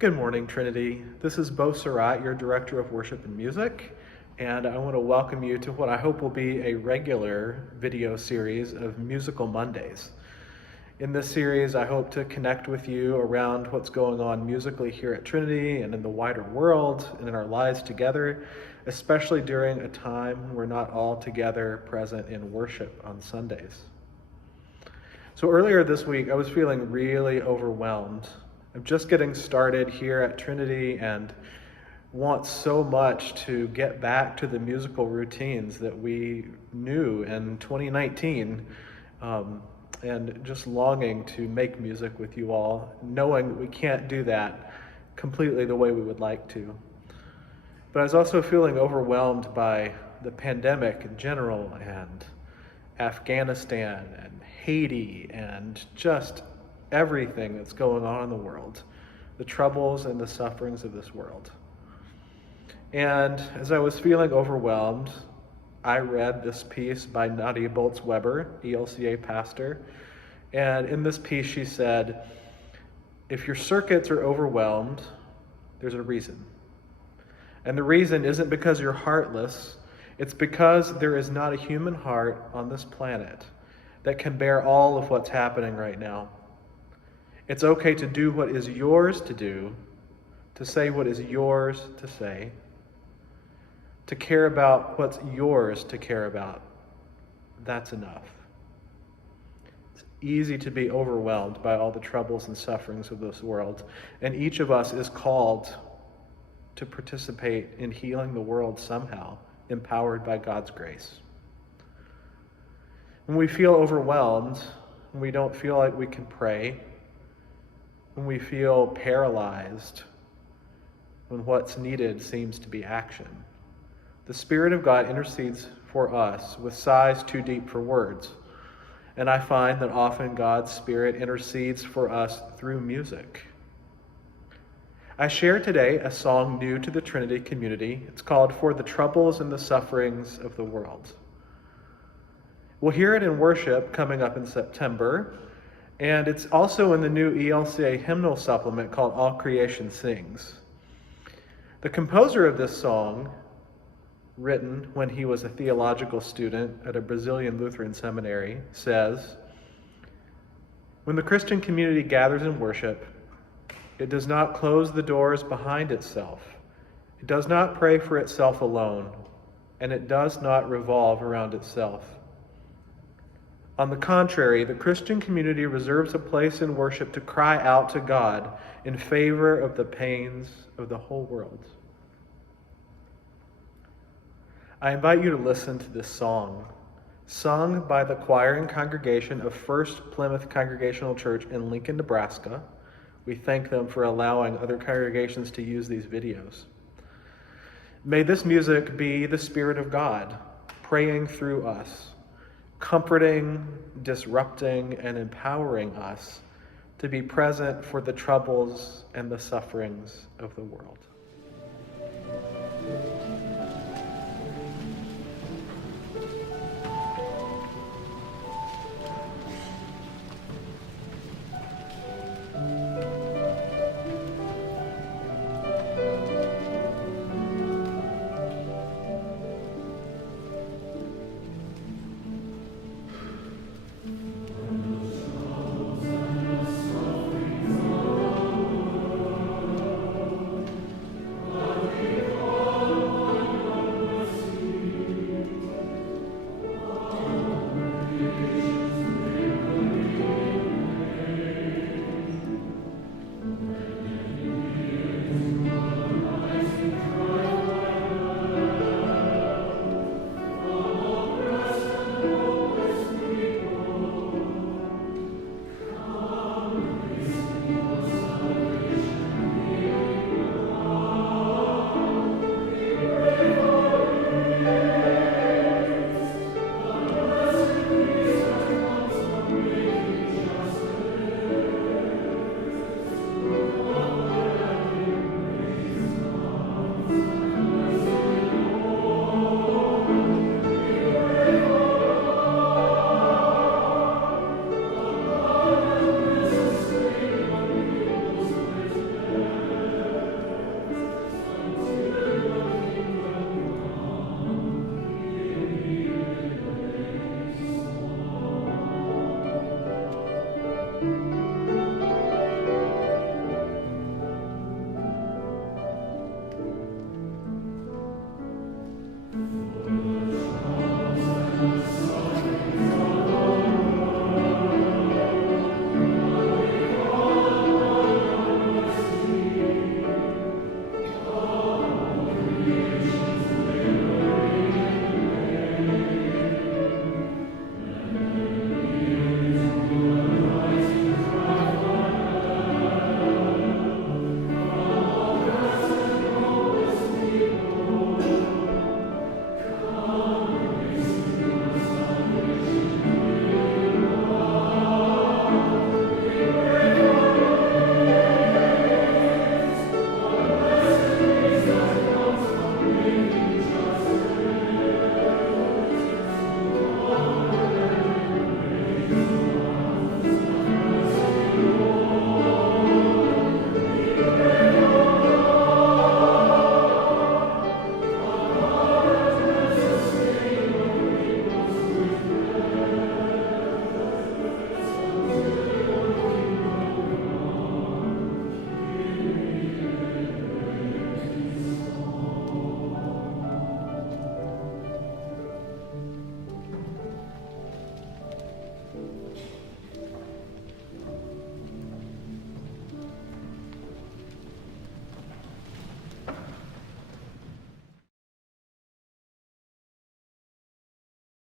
Good morning, Trinity. This is Beau Surratt, your Director of Worship and Music, and I want to welcome you to what I hope will be a regular video series of Musical Mondays. In this series, I hope to connect with you around what's going on musically here at Trinity and in the wider world and in our lives together, especially during a time when we're not all together present in worship on Sundays. So earlier this week, I was feeling really overwhelmed. I'm just getting started here at Trinity and want so much to get back to the musical routines that we knew in 2019, and just longing to make music with you all, knowing that we can't do that completely the way we would like to. But I was also feeling overwhelmed by the pandemic in general and Afghanistan and Haiti and just everything that's going on in the world, the troubles and the sufferings of this world. And as I was feeling overwhelmed, I read this piece by Nadia Bolz-Weber, ELCA pastor, and in this piece she said, if your circuits are overwhelmed, there's a reason. And the reason isn't because you're heartless, it's because there is not a human heart on this planet that can bear all of what's happening right now. It's okay to do what is yours to do, to say what is yours to say, to care about what's yours to care about. That's enough. It's easy to be overwhelmed by all the troubles and sufferings of this world, and each of us is called to participate in healing the world somehow, empowered by God's grace. When we feel overwhelmed, when we don't feel like we can pray, when we feel paralyzed, when what's needed seems to be action, the Spirit of God intercedes for us with sighs too deep for words. And I find that often God's Spirit intercedes for us through music. I share today a song new to the Trinity community. It's called For the Troubles and the Sufferings of the World. We'll hear it in worship coming up in September. And it's also in the new ELCA hymnal supplement called All Creation Sings. The composer of this song, written when he was a theological student at a Brazilian Lutheran seminary, says, when the Christian community gathers in worship, it does not close the doors behind itself. It does not pray for itself alone, and it does not revolve around itself. On the contrary, the Christian community reserves a place in worship to cry out to God in favor of the pains of the whole world. I invite you to listen to this song, sung by the choir and congregation of First Plymouth Congregational Church in Lincoln, Nebraska. We thank them for allowing other congregations to use these videos. May this music be the Spirit of God praying through us, comforting, disrupting, and empowering us to be present for the troubles and the sufferings of the world.